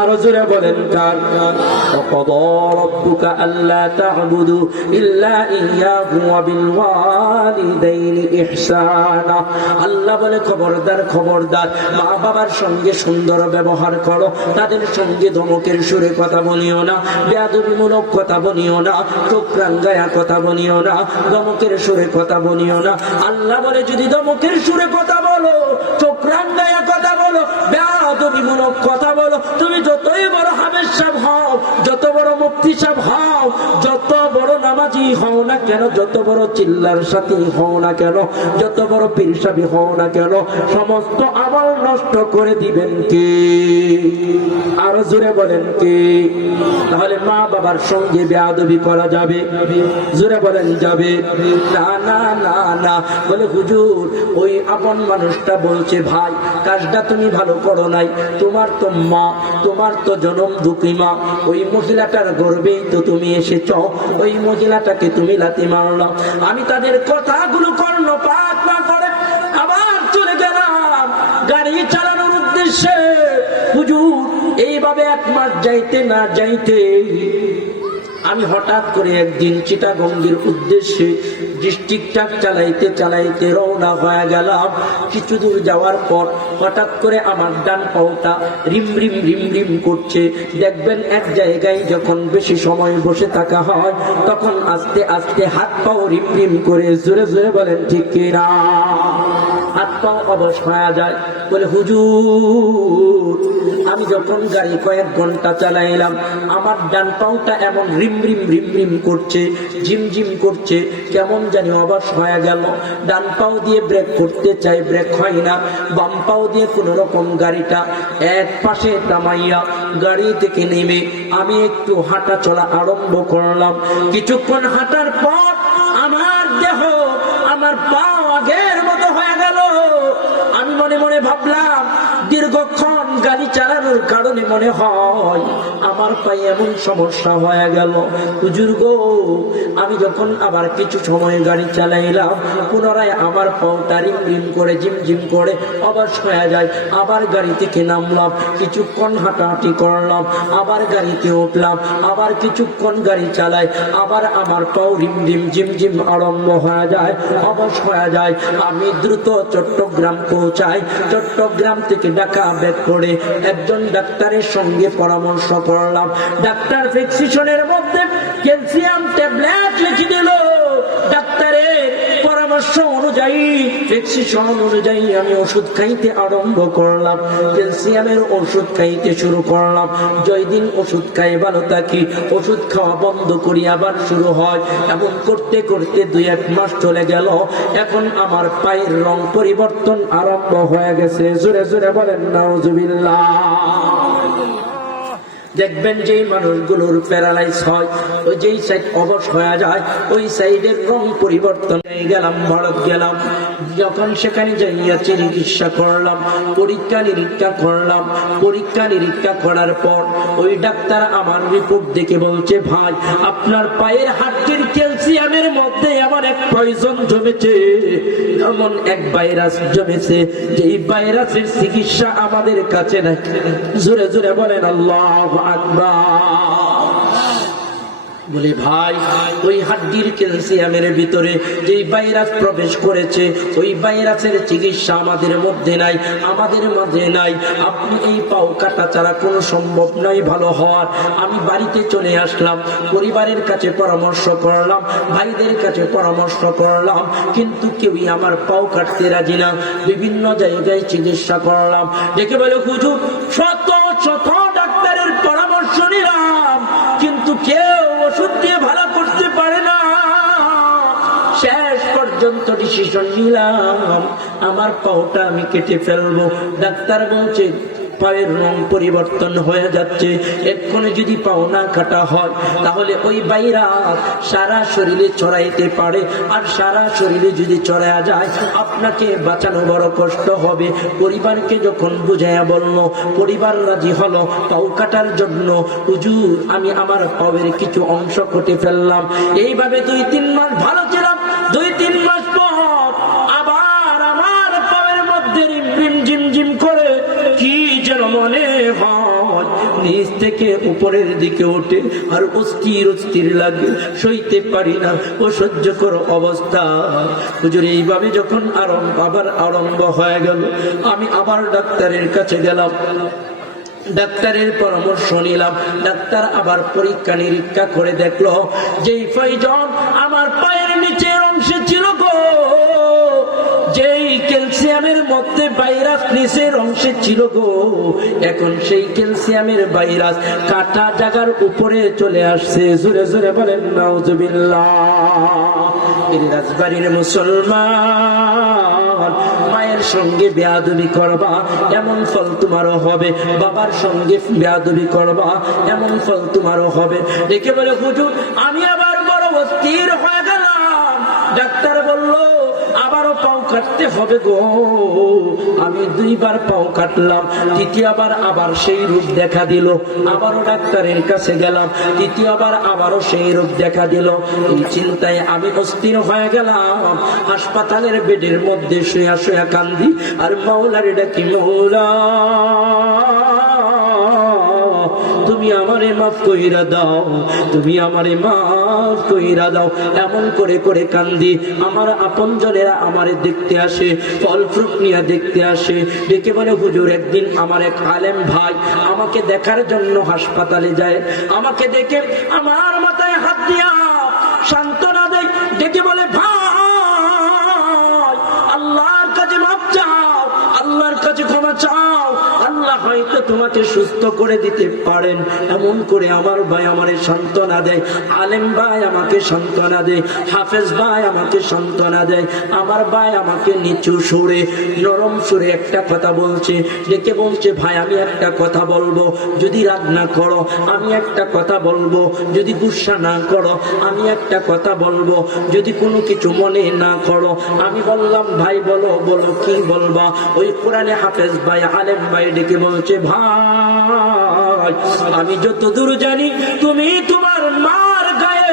আরো জোরে বলেন কার? ওয়াকাদা রাব্বুকা আল্লা তা'বুদু ইল্লা ইয়্যাহু ওয়া বিল ওয়ালিদাইনি ইহসানা। আল্লাহ বলে খবরদার খবরদার, মা বাবার সঙ্গে সুন্দর ব্যবহার করো, তাদের সঙ্গে ধমকের সুরে কথা বলিও না, বেয়াদবিমূলক কথা বলিও না, চোখ রাঙ্গায়া কথা বলিও না, ধমকের সুরে কথা বলিও না। আল্লাহ বলে যদি ধমকের সুরে কথা বলো, চোখ রাঙ্গায়া কথা বলো, বেয়াদবিমূলক কথা বলো, তুমি যতই বড় হাফেজ সাহেব হও, যত বড় মুফতি সাহেব হও, যত বড় নামাজি হও না কেন, যত বড় চিল্লার সাথী হও না কেন, যত বড় পীর সাহেব হও না কেন, সমস্ত আমল নষ্ট করে দিবেন কে? আরো জোরে বলেন কে? তাহলে মা বাবার সঙ্গে বেয়াদবি করা যাবে? জোরে বলেন যাবে? না না না না। বলে হুজুর ওই আপন মানুষটা বলছে ভাই কাজটা তুমি ভালো করো নাই, তোমার তো মা, তোমার তো জনম দুঃখী মা, ওই মহিলাটার গর্বেই তো তুমি এসেছ, ওই মহিলাটাকে তুমি লাথি মারল। আমি তাদের কথাগুলো কর্ণপাত না করে আবার চলে গেলাম গাড়ি চালানোর উদ্দেশ্যে। হুজুর এইভাবে এক মাস যাইতে না যাইতে আমি হঠাৎ করে একদিন চিটাগঙ্গের উদ্দেশ্যে ডিস্ট্রিক্টটাক চালাইতে চালাইতে রওনা হয়ে গেলাম। কিছু দূর যাওয়ার পর হঠাৎ করে আমার ডান পাওটা রিম রিম রিম রিম করছে। দেখবেন এক জায়গায় যখন বেশি সময় বসে থাকা হয় তখন আস্তে আস্তে হাত পাও রিম রিম করে। জোরে জোরে বলেন ঠিক কিনা? হাত পাও অবশ হয়ে যায়। বলে হুজুর আমি যখন গাড়ি কয়েক ঘন্টা চালাইলাম আমার ডান পাওটা এমন রিম রিম রিম রিম করছে, ঝিমঝিম করছে, কেমন জানি অবশ হয়ে গেল। ডান পাও দিয়ে ব্রেক করতে চাই, ব্রেক হয় না। বাম পাও দিয়ে কোন রকম গাড়িটা এক পাশে থামাইয়া গাড়ি থেকে নেমে আমি একটু হাঁটা চলা আরম্ভ করলাম। কিছুক্ষণ হাঁটার পর আমার দেহ, আমার পাও আগের মতো হয়ে গেল। আমি মনে মনে ভাবলাম দীর্ঘক্ষণ গাড়ি চালানোর কারণে মনে হয় আমার পায়ে এমন সমস্যা হয়ে গেল। হুজুর গো আমি যখন আবার কিছু সময় গাড়ি চালাইলাম পুনরায় আমার পাওটা রিম রিম করে ঝিমঝিম করে অবশ হয়ে যায়। আবার গাড়ি থেকে নামলাম, কিছুক্ষণ হাঁটাহাঁটি করলাম, আবার গাড়িতে উঠলাম, আবার কিছুক্ষণ গাড়ি চালাই, আবার আমার পাও রিম রিম ঝিমঝিম আরম্ভ হয়ে যায়, অবশ হয়ে যায়। আমি দ্রুত চট্টগ্রাম পৌঁছাই। চট্টগ্রাম থেকে ঢাকা ব্যাক করে একজন ডাক্তারের সঙ্গে পরামর্শ করলাম। ডাক্তার প্রেসক্রিপশনের মধ্যে ক্যালসিয়াম ট্যাবলেট লিখে দিল। ডাক্তারের পরামর্শ অনুযায়ী, প্রেসক্রিপশন অনুযায়ী আমি ওষুধ খাইতে আরম্ভ করলাম। ক্যালসিয়ামের ওষুধ খাইতে শুরু করলাম। যেদিন ওষুধ খাই ভালো থাকি, ওষুধ খাওয়া বন্ধ করি আবার শুরু হয়। এমন করতে করতে 2-1 মাস চলে গেল। এখন আমার পায়ের রং পরিবর্তন আরম্ভ হয়ে গেছে। জোরে জোরে বলেন নাউজুবিল্লাহ। দেখবেন যেই মানুষগুলোর প্যারালাইজ হয়, ওই যেই সাইড অবশ হয়ে যায় ওই সাইডের রং পরিবর্তন হয়ে গেলাম। ভারত গেলাম, যখন সেখানে যাইয়া চিকিৎসা করলাম, পরীক্ষা নিরীক্ষা করলাম। পরীক্ষা নিরীক্ষা করার পর ওই ডাক্তার আমার রিপোর্ট দেখে বলছে ভাই আপনার পায়ের হাড়টির ক্যালসিয়ামের মধ্যে আমার এক পয়জন জমেছে, এমন এক ভাইরাস জমেছে যেই ভাইরাসের চিকিৎসা আমাদের কাছে নাই। জোরে জোরে বলেন আল্লাহু আকবার। বলে ভাই ওই হাড্ডির ক্যালসিয়ামের ভিতরে যেই ভাইরাস প্রবেশ করেছে ওই ভাইরাসের চিকিৎসা আমাদের মধ্যে নাই, আমাদের মাঝে নাই। আপনি এই পাও কাটা ছাড়া কোনো সম্ভব নয় ভালো হওয়ার। আমি বাড়িতে চলে আসলাম, পরিবারের কাছে পরামর্শ করলাম, ভাইদের কাছে পরামর্শ করলাম, কিন্তু কেউই আমার পাও কাটতে রাজি না। বিভিন্ন জায়গায় চিকিৎসা করলাম। দেখে বলে হুজুর শত শত ডাক্তারের পরামর্শ নিলাম কিন্তু কেউ ওষুধ দিয়ে ভালো করতে পারে না। শেষ পর্যন্ত ডিসিশন নিলাম আমার পাওটা আমি কেটে ফেলবো। ডাক্তার বলছে পায়ের রং পরিবর্তন হয়ে যাচ্ছে, এক্ষণে যদি পাও না কাটা হয় তাহলে ওই ভাইরাস সারা শরীরে ছড়াইতে পারে, আর সারা শরীরে যদি ছড়ায়া যায় আপনাকে বাঁচানো বড় কষ্ট হবে। পরিবারকে যখন বুঝাইয়া বললো, পরিবার রাজি হলো পাও কাটার জন্য। হুজুর আমি আমার পায়ের কিছু অংশ কেটে ফেললাম। এইভাবে 2-3 মাস ভালো ছিলাম। 2-3 মাস পর আবার আমার পায়ের মধ্যে রিম রিম ঝিম ঝিম করে কি যেন মনে হয় নিচ থেকে উপরের দিকে ওঠে আর অস্থির অস্থির লাগে, সইতে পারি না, ও সহ্য করো অবস্থা। হুজুর এইভাবে যখন আবার আরম্ভ হয়ে গেল, আমি আবার ডাক্তারের কাছে গেলাম, ডাক্তারের পরামর্শ নিলাম। ডাক্তার আবার পরীক্ষা নিরীক্ষা করে দেখলো যেই পয়জন আমার পায়ের নিচের অংশে ছিল গো, যেই ক্যালসিয়ামের মধ্যে ভাইরাস নিচের অংশে ছিল গো, এখন সেই ক্যালসিয়ামের ভাইরাস কাটা জায়গার উপরে চলে আসছে। জোরে জোরে বলেন নাউজুবিল্লাহ। এর রাজবাড়ির মুসলমান, মায়ের সঙ্গে বেয়াদবি করবা এমন ফল তোমারও হবে, বাবার সঙ্গে বেয়াদবি করবা এমন ফল তোমারও হবে। দেখে বলে হুজুর আমি আবার বড় অস্থির হয়ে গেলাম। ডাক্তার বলল আবারও পাও কাটতে হবে গো। আমি 2 বার পাও কাটলাম, তৃতীয়বার আবার সেই রূপ দেখা দিল। আবারও ডাক্তারের কাছে গেলাম, তৃতীয়বার আবারও সেই রূপ দেখা দিল। এই চিন্তায় আমি অস্থির হয়ে গেলাম। হাসপাতালের বেডের মধ্যে শুয়া শুয়া কান্দি আর মাওলারে ডাকি, মাওলা তুমি আমারে মাফ কইরা দাও, তুমি আমারে মাফ কইরা দাও। এমন করে করে কান্দি। আমার আপনজনেরা আমারে দেখতে আসে, ফল ফ্রুট নিয়ে দেখতে আসে। ডেকে বলে হুজুর একদিন আমার এক আলেম ভাই আমাকে দেখার জন্য হাসপাতালে যায়। আমাকে দেখে আমার মাথায় হাত দিয়া সান্ত্বনা দেয়। ডেকে বলে ভাই আল্লাহর কাছে মাফ চাও, আল্লাহর কাছে ক্ষমা চাও, আল্লাহ হয়তো তোমাকে সুস্থ করে দিতে পারেন। এমন করে আমার ভাই আমারে সান্ত্বনা দেয়, আলেম ভাই আমাকে সান্ত্বনা দেয়, হাফেজ ভাই আমাকে সান্ত্বনা দেয়। আমার ভাই আমাকে নিচু সুরে নরম সুরে একটা কথা বলছে, ডেকে বলছে ভাই আমি একটা কথা বলবো, যদি রাগ না করো আমি একটা কথা বলবো, যদি গুসা না করো আমি একটা কথা বলবো, যদি কোনো কিছু মনে না করো। আমি বললাম ভাই বলো, বলো কি বলবা? ওই কোরআনে হাফেজ ভাই আলেম ভাই ডেকে বলছে ভাই আমি যতদূর জানি তুমি তোমার মার গায়ে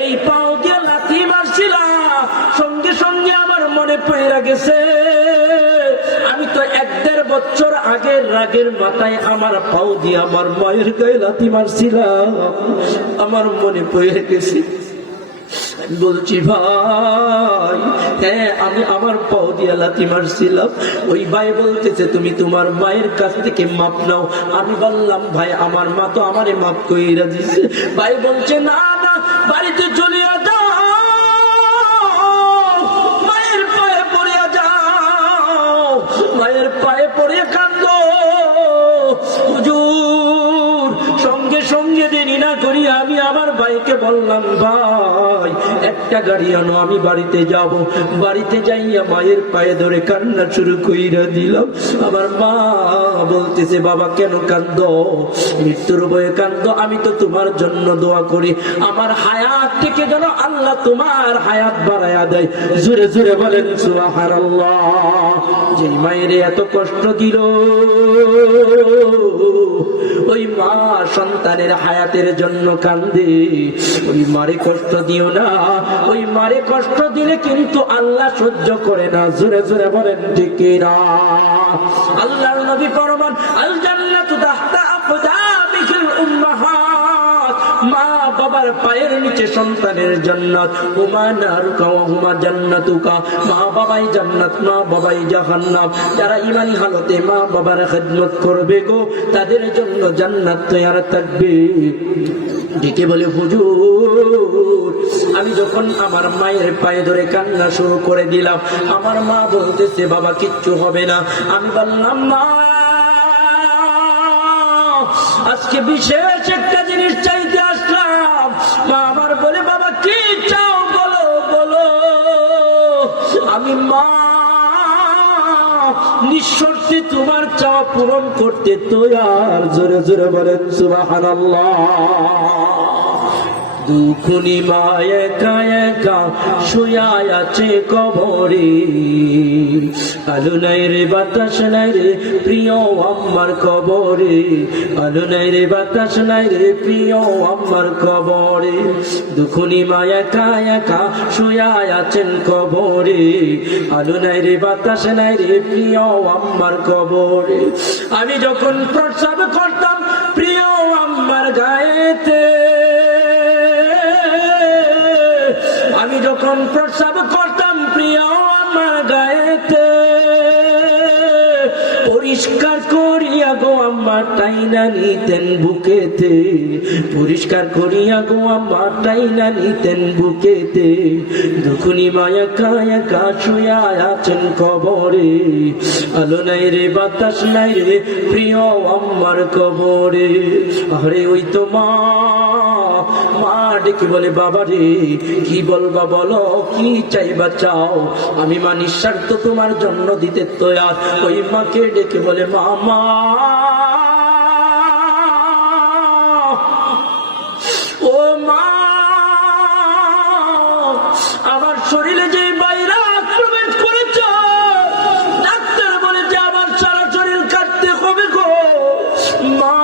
এই পাও দিয়ে লাথি মারছিলা, সঙ্গে সঙ্গে আমার মনে পড়ে গেছে আমি তো 1-1.5 বছর আগের রাগের মাথায় আমার পাও দিয়ে আমার মায়ের গায়ে লাথি মারছিলাম, আমার মনে পড়ে গেছে। বলছি ভাই হ্যাঁ আমি আমার পাও দিয়া লাথি মারছিলাম। ওই ভাই বলতেছে তুমি তোমার মায়ের কাছ থেকে মাপ নাও। আমি বললাম ভাই আমার মা তো আমারে মাপ কইরা দিছে। ভাই বলছে না না বাড়িতে চলে যাও, মায়ের পায়ে পড়িয়া যাও, মায়ের পায়ে পড়িয়া কান্দো। হুজুর সঙ্গে সঙ্গে দেরি না করি আমি আমার ভাইকে বললাম ভাই একটা গাড়ি আনো, আমি বাড়িতে যাব। বাড়িতে যাইয়া মায়ের পায়ে ধরে কান্না শুরু কইরা দিলাম। আমার মা বলতেছে বাবা কেন কান্দো? মৃত্যুর ভয়ে কান্দো? আমি তো তোমার জন্য দোয়া করি আমার হায়াত থেকে যেন আল্লাহ তোমার হায়াত বাড়ায়া দেয়। জোরে জোরে বলেন সুবহানাল্লাহ। যে মায়ের এত কষ্ট দিল ওই মা সন্তানের হায়াতের জন্য কান্দে, ওই মারে কষ্ট দিও না। ওই মারে কষ্ট দিলে কিন্তু আল্লাহ সহ্য করে না। জোরে জোরে বলেন ঠিক না? আল্লাহর নবী ফরমান আল জান্নাতু তাহতা আকদামিল উম্মাহাত, মা বাবার পায়ের নিচে সন্তানের জান্নাত। হুমা নারুকা ওয়া হুমা জান্নাতুকা, মা বাবাই জান্নাত, মা বাবাই জাহান্নাম। যারা ঈমানি হালতে মা বাবার খিদমত করবে গো তাদের জন্য জান্নাত তৈরি থাকবে। ডেকে বলে হুজুর আমি যখন আমার মায়ের পায়ে ধরে কান্না শুরু করে দিলাম, আমার মা বলতেছে বাবা কিচ্ছু হবে না। আমি বললাম মা আজকে বিশেষ একটা জিনিস চাইতে আসলাম। মা আমার বলে বাবা কি চাও বলো বলো। আমি মা নিঃশর্তে তোমার চাওয়া পূরণ করতে তৈয়ার। জোরে জোরে বলেন সুবহানাল্লাহ। দুখুনি মা একা একা শুয়া আছে কবরে, আলো নাই রে বাতাস নাই রে প্রিয় আমার কবরে, আলো নাই রে বাতাস নাই রে প্রিয় আমার কবরে, দুখুনি মা একা একা শুয়া আছেন কবরে, আলো নাই রে বাতাস নাই রে প্রিয় আমার কবরে। আমি যখন প্রস্রাব করতাম প্রিয় আমার গায়েতে, আমি যখন প্রস্রাব করতাম প্রিয় আমার গায়েতে, পরিষ্কার করিয়া গো আমার টাইনা নিতেন বুকেতে, পরিষ্কার করিয়া গো আমার টাইনা নিতেন বুকেতে, দুখুনি মায়া কায়া কাশুয়া আছেন কবরে, আলো নাই রে বাতাস নাই রে প্রিয় আমার কবরে। আরে ওই তো মা, মা ডেকে বলে বাবা রে কি বলবা বলো, কি চাইবা চাও, আমি মা নিঃস্বার্থ তোমার জন্য দিতে তৈয়ার। ওই মাকে ডেকে বলে মামা, ও মা, আমার শরীরে যে বাইরা প্রবেশ করেছ, ডাক্তার বলে যে আমার সারা শরীর কাটতে হবে গো মা,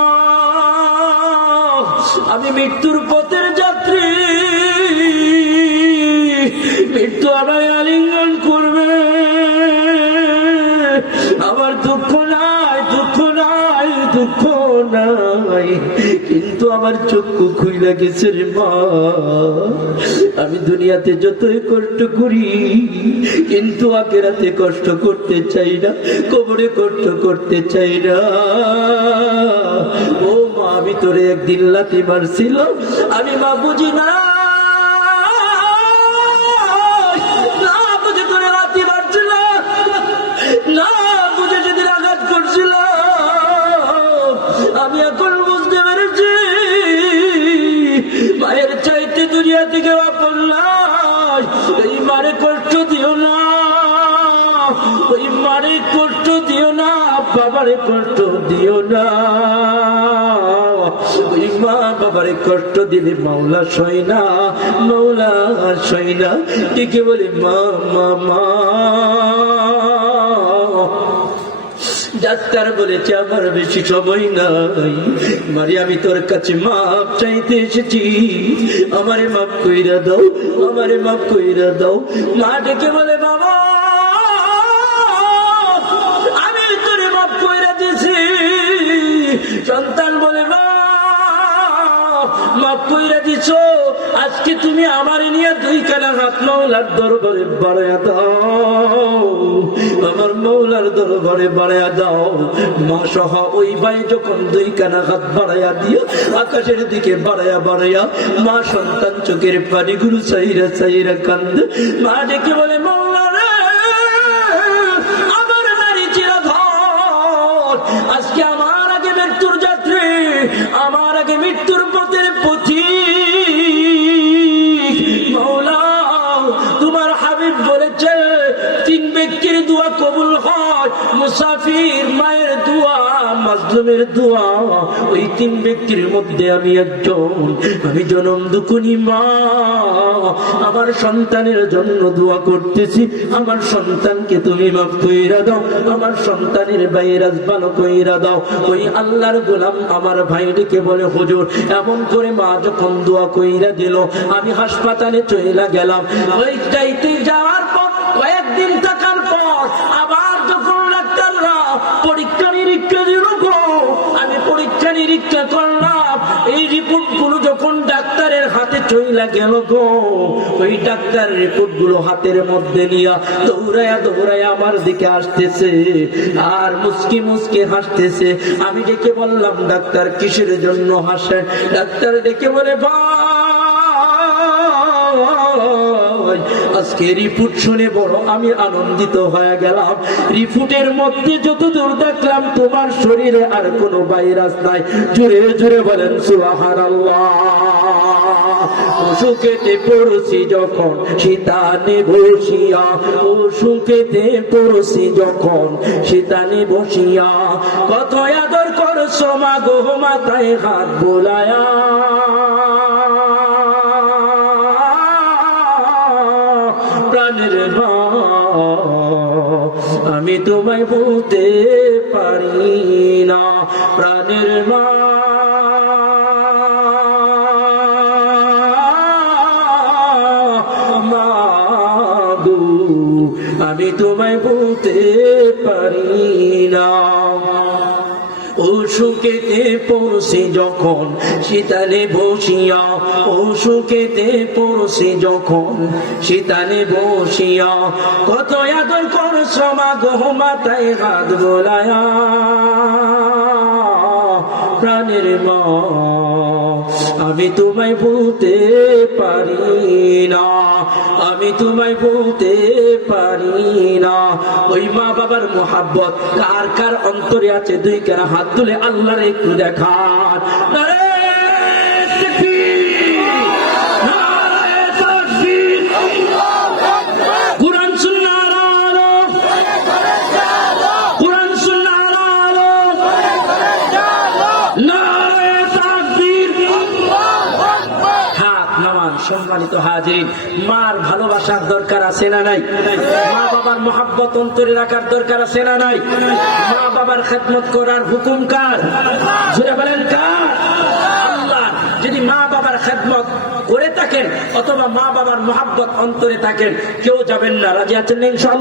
আমি মৃত্যুর পথের যাত্রী, মৃত্যু আমায় আলিঙ্গন করবে, আমার দুঃখ নাই, দুঃখ নাই, দুঃখ নাই, কিন্তু আমার চক্ষু খুইলা গেছে রে মা, আমি দুনিয়াতে যতই কষ্ট করি কিন্তু আখিরাতে কষ্ট করতে চাই না, কবরে কষ্ট করতে চাই না। ও মা, আমি তোরে একদিন লাথি মারছিল, আমি মা বুঝি না, না বুঝে তোরে লাথি মারছিল, না বুঝে যেদিন আঘাত করছিল, আমি এখন বুঝতে পেরেছি মায়ের চাইতে দুনিয়া থেকে আপন নাই। এই মারে কষ্ট দিও না, ওই মারে কষ্ট দিও না, বাবারে কষ্ট দিও না, ওই মা বাবারে কষ্ট দিলে মাওলা সয় না, মাওলা সয় না, ডেকে বলে মা মা মা। ডাক্তার বলেছে আমার বেশি সময় নাই, মারি আমি তোর কাছে মাপ চাইতে এসেছি, আমারে মাপ কইরা দাও, আমারে মাপ কইরা দাও। মা ডেকে বলে বাবা, আমি তোরে মাপ কইরা দিয়েছি। সন্তান বলে মা, মাপ কইরা দিছ, আজকে তুমি আমারে নিয়ে দুই কানা হাত মাওলার দরবারে বাড়াইয়া দাও, আমার মাওলার দরবারে বাড়াইয়া দাও। মা সহ ওই ভাই যখন দুই কানা হাত বাড়াইয়া দিয়ে আকাশের দিকে বাড়াইয়া বাড়াইয়া মা সন্তান চোখের পানি গুরু চাইরা চাইরা কান্দে। মা ডেকে বলে মাওলা রে, আমার নারী চিরধর, আজকে আমার আগে মৃত্যুর যাত্রী, আমার আগে মৃত্যুর পথের পথিক, মাওলা তোমার হাবিব বলেছে তিন ব্যক্তির দোয়া কবুল হয়, মুসাফির, মায়ের দোয়া, মাজলুমের দোয়া, ওই তিন ব্যক্তির মধ্যে আমি একজন। আমি জনম দুকুনি মা, আমার সন্তানের জন্য দোয়া করতেছি, আমার সন্তানকে তুমি মাফ কইরা দাও, আমার সন্তানের ভাইরাস ভালো কইরা দাও। ওই আল্লাহর গোলাম আমার ভাইটিকে বলে হুজুর, এমন করে মা যখন দোয়া কইরা দিল, আমি হাসপাতালে চলে গেলাম। ওই যাইতে যাওয়ার পর কয়েকদিন থাকার পর আবার যখন ডাক্তাররা পরীক্ষা নিরীক্ষা দিল গো, আমি পরীক্ষা নিরীক্ষা করলাম, এই রিপোর্ট গুলো যখন ডাক্তারের হাতে চইলা গেল গো, ওই ডাক্তার রিপোর্ট গুলো হাতের মধ্যে নিয়া দৌড়াইয়া দৌড়াইয়া আমার দিকে আসতেছে আর মুস্কি মুস্কি হাসতেছে। আমি ডেকে বললাম ডাক্তার কিসের জন্য হাসেন? ডাক্তার ডেকে বলে ভাই, আজকে রিপোর্ট শুনে বড় আমি আনন্দিত হয়ে গেলাম। রিপোর্টের মধ্যে যতদূর দেখলাম তোমার শরীরে আর কোনো ভাইরাস নাই। জোরে জোরে বলেন সুবহানাল্লাহ। সুখেতে পড়ছি যখন শীতানে বসিয়া, ও সুখেতে পড়ছি যখন শীতানে বসিয়া, কত আদর করছো মা গো মাথায় হাত বোলায়া। তোমায় ভুলতে পারি না। প্রাণের মা গো, আমি তোমায় ভুলতে পারি না। অসুখেতে পড়ছি যখন শীতালে বসিয়া, অসুখেতে পড়ছি যখন শীতালে বসিয়া, কত আদর করছো মা গো মাথায় হাত বোলায়া। প্রাণের মা আমি তোমায় ভুলতে পারি না, আমি তোমায় ভুলতে পারি না। ওই মা বাবার মোহাব্বত কার কার অন্তরে আছে? দুই কারা হাত তুলে আল্লাহর একটু দেখান। কুরআন সুন্নাহর আলো, কুরআন সুন্নাহর আলো, নারে তাকবীর। হাত নামান। সম্মানিত হাজিরিন, মার ভালোবাসার দরকার আছে না নাই? মা বাবার মোহাব্বত অন্তরে রাখার দরকার আছে না নাই? মা বাবার খেদমত করার হুকুম কার? জোরে বলেন কার? আল্লাহ। যদি মা বাবার খেদমত করে থাকেন অথবা মা বাবার মোহাব্বত অন্তরে থাকেন, কেউ যাবেন না। রাজি আছেন না ইনশাআল্লাহ?